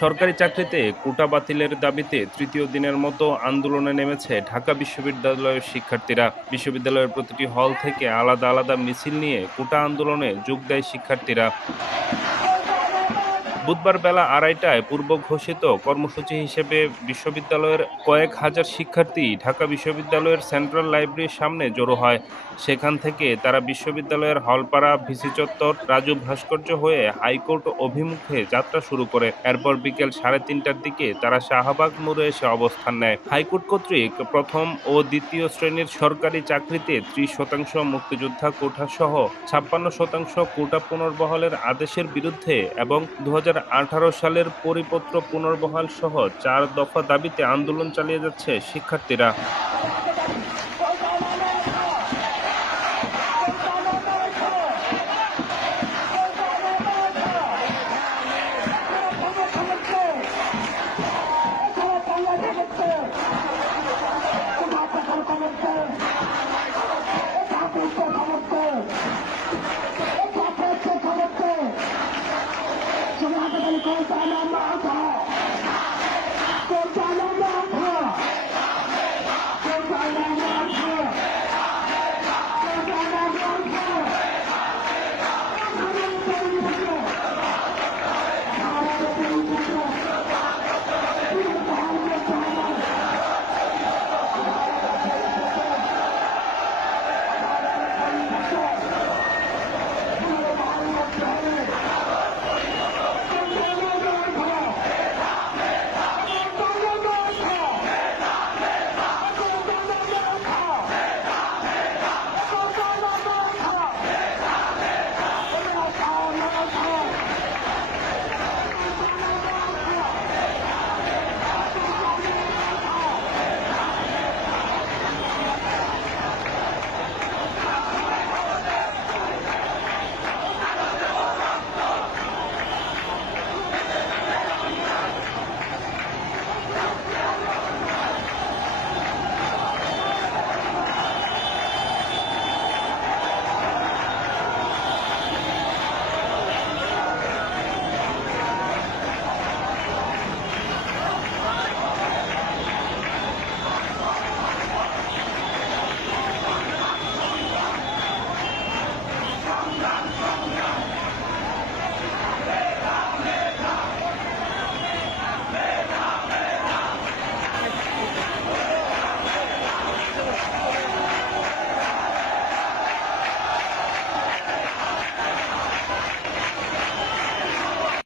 সরকারি চাকরিতে কোটা বাতিলের দাবিতে তৃতীয় দিনের মতো আন্দোলনে নেমেছে ঢাকা বিশ্ববিদ্যালয়ের শিক্ষার্থীরা। বিশ্ববিদ্যালয়ের প্রতিটি হল থেকে আলাদা আলাদা মিছিল নিয়ে কোটা আন্দোলনে যোগ দেয় শিক্ষার্থীরা। বুধবার বেলা আড়াইটায় পূর্ব ঘোষিত কর্মসূচি হিসেবে বিশ্ববিদ্যালয়ের কয়েক হাজার শিক্ষার্থী ঢাকা বিশ্ববিদ্যালয়ের সেন্ট্রাল লাইব্রেরির সামনে জড়ো হয়। সেখান থেকে তারা বিশ্ববিদ্যালয়ের হলপাড়া, ভিসি চত্বর, রাজু ভাস্কর্য হয়ে হাইকোর্ট অভিমুখে যাত্রা শুরু করে। এরপর বিকেল সাড়ে তিনটার দিকে তারা শাহবাগ মোড়ে এসে অবস্থান নেয়। হাইকোর্ট কর্তৃক প্রথম ও দ্বিতীয় শ্রেণির সরকারি চাকরিতে ত্রিশ শতাংশ মুক্তিযোদ্ধা কোটা সহ ছাপ্পান্ন শতাংশ কোটা পুনর্বহলের আদেশের বিরুদ্ধে এবং দু হাজার সালের পরিপত্র পুনর্বহাল সহ চার দফা দাবিতে আন্দোলন চালিয়ে যাচ্ছে শিক্ষার্থীরা।